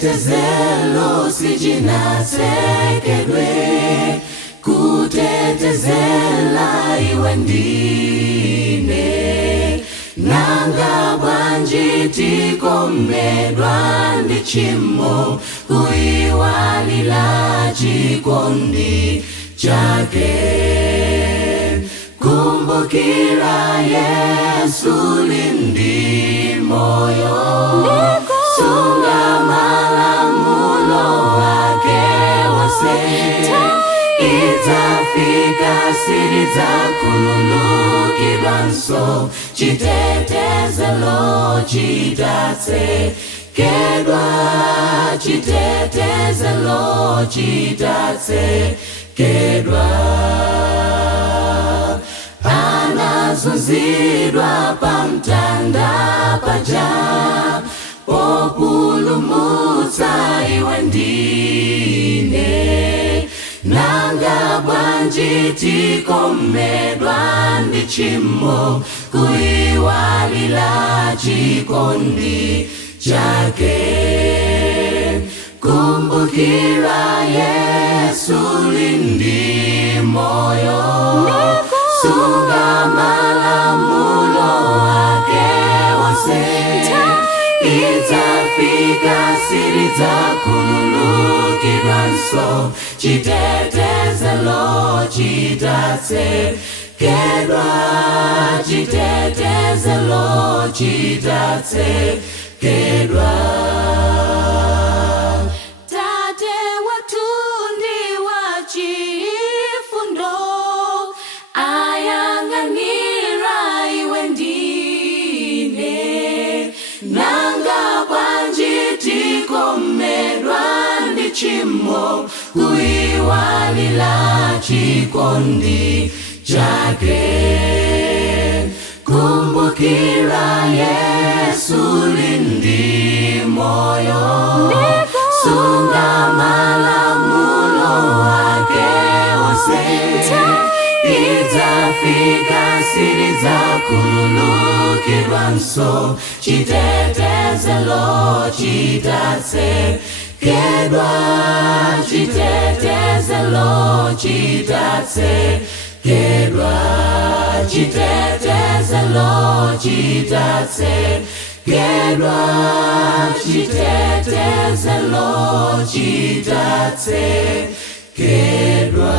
Chitetezelo sijinasekedwe, kutetezela iwe ndine. Nanga bwanji tikomedwa ndi chimo, kuiwalila chikondi chake. Kumbukira Yesu lindi moyo, sunga malamulo wake wose. Itafika siri za kululukirwanso, chitetezelo chitatsekedwa, chitetezelo chitatsekedwa. Anazunzidwa pamtanda paja, populumutsa iwe ndine. Nanga bwanji tikomedwa ndi chimo, kuiwalila chikondi chake. Kumbukira Yesu lindi moyo, sunga malamulo wake wose. Itafika siri za kululukirwanso, chitetezelo chitatsekedwa, chitetezelo chitatsekedwa. Tate wetu ndi wachifundo, ayang'anira iwe ndine. Nanga bwanji tikomedwa ndi chimo, kuiwalila chikondi chake. Kumbukira Yesu lindi moyo, sunga malamulo wake wose. Itafika siri za kululukirwanso, chitetezelo chitatsekedwa, chitetezelo chitatsekedwa, chitetezelo chitatsekedwa, chitetezelo chitatsekedwa.